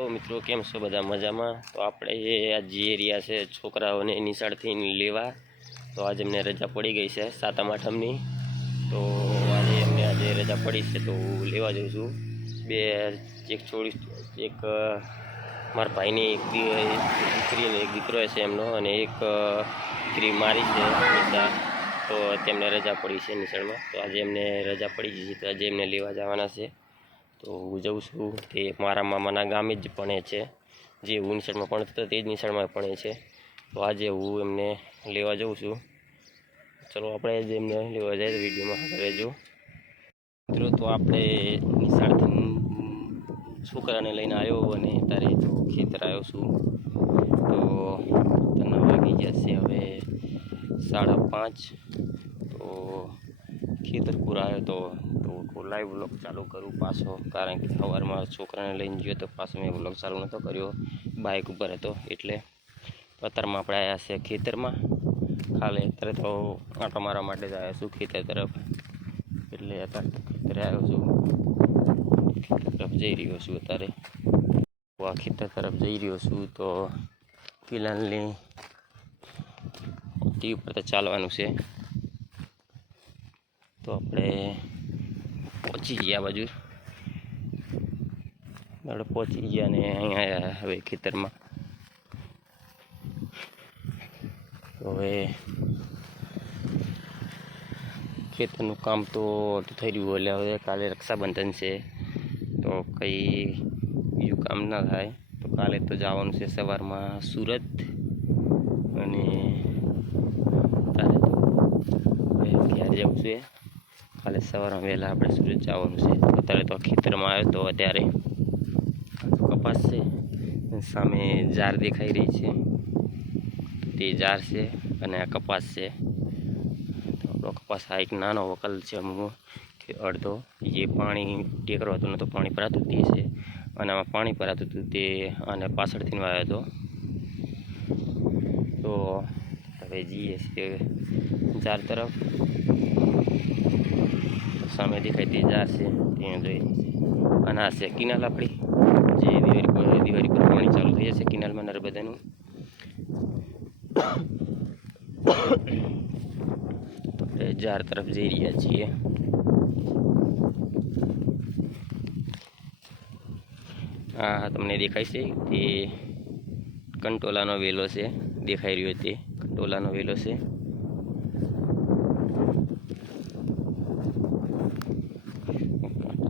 તો મિત્રો, કેમ છો બધા મજામાં? તો આપણે આ જે એરિયા છે છોકરાઓને નિશાળથી લેવા, તો આજે એમને રજા પડી ગઈ છે સાતમ આઠમની. તો આજે એમને આજે રજા પડી છે, તો હું લેવા જઉં છું. બે, એક છોડી, એક મારા ભાઈની એક દી- દીકરી એક દીકરો છે એમનો અને એક દીકરી મારી છે તો તેમને રજા પડી છે નિશાળમાં. તો આજે એમને રજા પડી ગઈ છે, તો આજે એમને લેવા જવાના છે. તો હું જઉં છું તે મારા મામાના ગામે જ ભણે છે. જે હું નિશાળમાં ભણતો તે જ નિશાળમાં ભણે છે. તો આજે હું એમને લેવા જઉં છું. ચલો, આપણે જ એમને લેવા તો વિડીયોમાં રહેજો. મિત્રો, તો આપણે નિશાળથી છોકરાને લઈને આવ્યો અને તારે તો ખેતર આવ્યો છું. તો તને વાગી છે હવે સાડા પાંચ. તો ખેતર આવ્યો તો તો લાઈવ બ્લોગ ચાલુ કરું પાછો. કારણ કે સવારમાં છોકરાને લઈને ગયો તો પાછો મેં બ્લોગ ચાલુ નહોતો કર્યો. બાઇક ઉપર હતો એટલે અત્યારમાં આપણે આવ્યા છે ખેતરમાં. ખાલી અત્યારે તો આંટો મારવા માટે જ આવ્યા છું ખેતર તરફ. એટલે અત્યારે તો ખેતરે આવ્યો છું. ખેતર તરફ જઈ રહ્યો છું અત્યારે. આ ખેતર તરફ જઈ રહ્યો છું તો ફિલહાલની ટી ઉપર તો ચાલવાનું છે. તો આપણે પહોંચી ગયા બાજુ. આપણે પહોંચી ગયા ને અહીંયા હવે ખેતરમાં. હવે ખેતરનું કામ તો થઈ રહ્યું એટલે હવે કાલે રક્ષાબંધન છે. તો કંઈ બીજું કામ ના થાય. તો કાલે તો જવાનું છે સવારમાં સુરત અને તારે તો જવું છે. કાલે સવારમાં વહેલા આપણે સુરત જવાનું છે. અત્યારે તો ખેતરમાં આવ્યો તો અત્યારે કપાસ છે સામે જાર દેખાઈ રહી છે. તે જાર છે અને આ કપાસ છે. આપણો કપાસ આ એક નાનો વકલ છે અમુક, કે અડધો. જે પાણી ટેકરો હતું તો પાણી ભરાતું તે છે. અને આમાં પાણી ભરાતું હતું તે અને પાછળથી આવ્યો હતો. તો હવે જઈએ છીએ ચાર તરફ. સામે દેખાય તે જા છે, ત્યાં જોઈ. અને આ છે કિનાલ આપણી. જે દિવાળી પર દિવાળી પર પાણી ચાલુ થઈ જશે કિનાલમાં નર્મદાનું આપણે ચાર તરફ જઈ રહ્યા છીએ. હા તમને દેખાય છે તે કંટોલાનો વેલો છે, દેખાઈ રહ્યો તે. કંટોલાનો વેલો છે.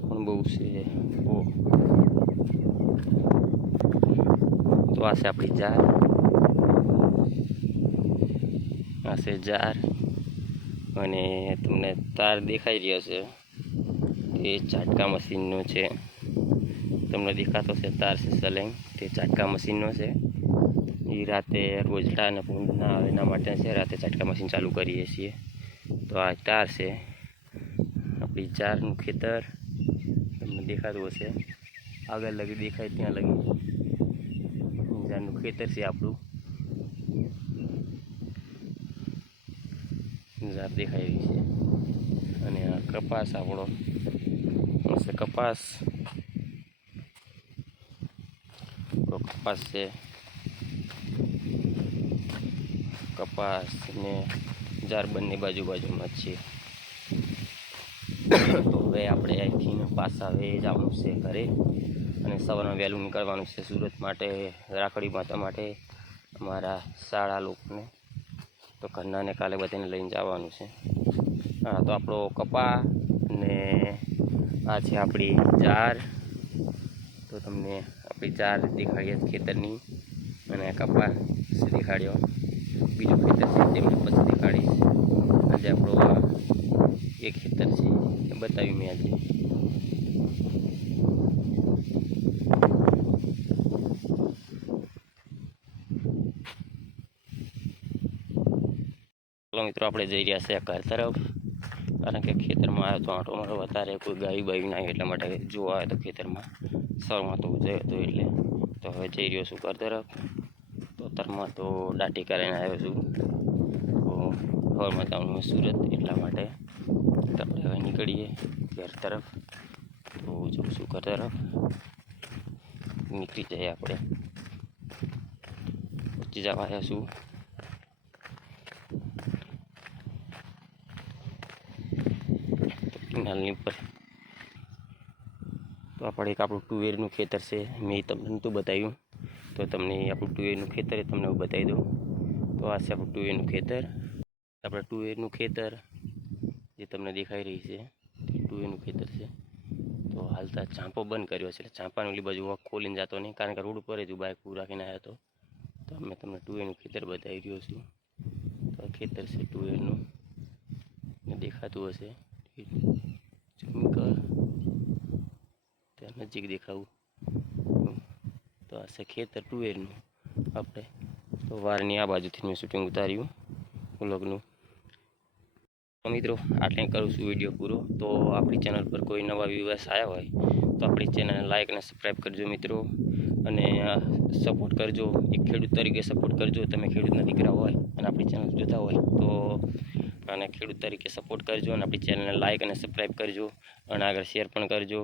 પણ બહુ છે. ઓ. તો આ છે આપણી જાર. આ છે જાર. અને તમને તાર દેખાઈ રહ્યો છે. એ ચાટકા મશીનનો છે. તમને દેખાતો છે તાર છે સલેંગ. તે ચાટકા મશીનનો છે. એ રાતે રોજડા અને ભૂંડ ના આવે એના માટે છે, રાતે ઝાટકા મશીન ચાલુ કરીએ છીએ. તો આ તાર છે. આપણી ચારનું ખેતર તમને દેખાતું હશે. આગળ લગી દેખાય, ત્યાં લગી. ચારનું ખેતર છે આપણું. જાર દેખાય રહી છે. અને આ કપાસ આપણો. કપાસ. કપાસ છે. કપાસ ને જાર બંને બાજુ બાજુમાં છે. તો હવે આપણે અહીંથી પાછા હવે જવાનું છે ઘરે અને સવારમાં વહેલું નીકળવાનું છે સુરત માટે, રાખડી માતા માટે, અમારા શાળા લોકોને. તો ઘરનાને કાલે બધાને લઈને જવાનું છે. હા, તો આપણો કપા ને આ છે આપણી જાર. તો તમને આપણી જાર દેખાડીએ ખેતરની. અને કપા દેખાડ્યો. બીજું ખેતર છે તેમને પછી દેખાડીશ આજે આપણો આ એક ખેતર છે એ બતાવ્યું મેં આજે. ચાલો મિત્રો, આપણે જઈ રહ્યા છે ઘર તરફ. કારણ કે ખેતરમાં આવ્યો તો આંટો મારો વધારે કોઈ ગાયું બાયું ના એટલા માટે જોવા આવ્યો તો ખેતરમાં સરમાં તો જયો હતો એટલે. તો હવે જઈ રહ્યો છું ઘર તરફ. તો અત્યારમાં તો દાટી કરીને આવ્યો છું. તો સવારમાં જવાનું સુરત એટલા માટે. આપણે હવે નીકળીએ ઘર તરફ. તો જઉં છું ઘર તરફ? નીકળી જઈએ આપણે. પહોંચી જવા આવ્યા છું. કેનાલની ઉપર. તો આપણે એક આપણું ટુવેરનું ખેતર છે. મેં તમને તો બતાવ્યું. તો તમને આપણું આપણું ટુવેરનું ખેતર એ તમને હું બતાવી દઉં. તો આ છે આપણું ટુ એનું ખેતર. આપણે એનું ખેતર જે તમને દેખાઈ રહી છે ટુ એનું ખેતર છે. તો હાલતા ચાંપો બંધ કર્યો છે. એટલે ચાંપાની ઓલી બાજુ ખોલીને જતો નહીં, કારણ કે રોડ ઉપર જ હું બાઇક પૂરું રાખીને આવ્યો હતો. તો અમે તમને ટુ એનું ખેતર બતાવી રહ્યો છું. તો આ ખેતર છે ટુવેરનું એનું દેખાતું હશે. નજીક દેખાવું. તો આ છે ખેતર ટુવેરનું આપણે. તો વારની આ બાજુથી મેં શૂટિંગ ઉતાર્યું વ્લોગનું. મિત્રો આટલે કરું છું વીડિયો પૂરો. તો આપણી ચેનલ પર કોઈ નવા વ્યૂવર્સ આવ્યા હોય, તો આપણી ચેનલને લાઇક અને સબસ્ક્રાઈબ કરજો મિત્રો. અને સપોર્ટ કરજો. એક ખેડૂત તરીકે સપોર્ટ કરજો. તમે ખેડૂતના દીકરા હોય અને આપણી ચેનલ જોતા હોય, તો અને ખેડૂત તરીકે સપોર્ટ કરજો અને આપણી ચેનલને લાઇક અને સબસ્ક્રાઈબ કરજો. અને આગળ શેર પણ કરજો.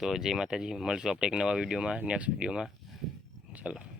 તો જય માતાજી. મળશું આપણે એક નવા વિડીયોમાં નેક્સ્ટ વિડીયોમાં ચાલો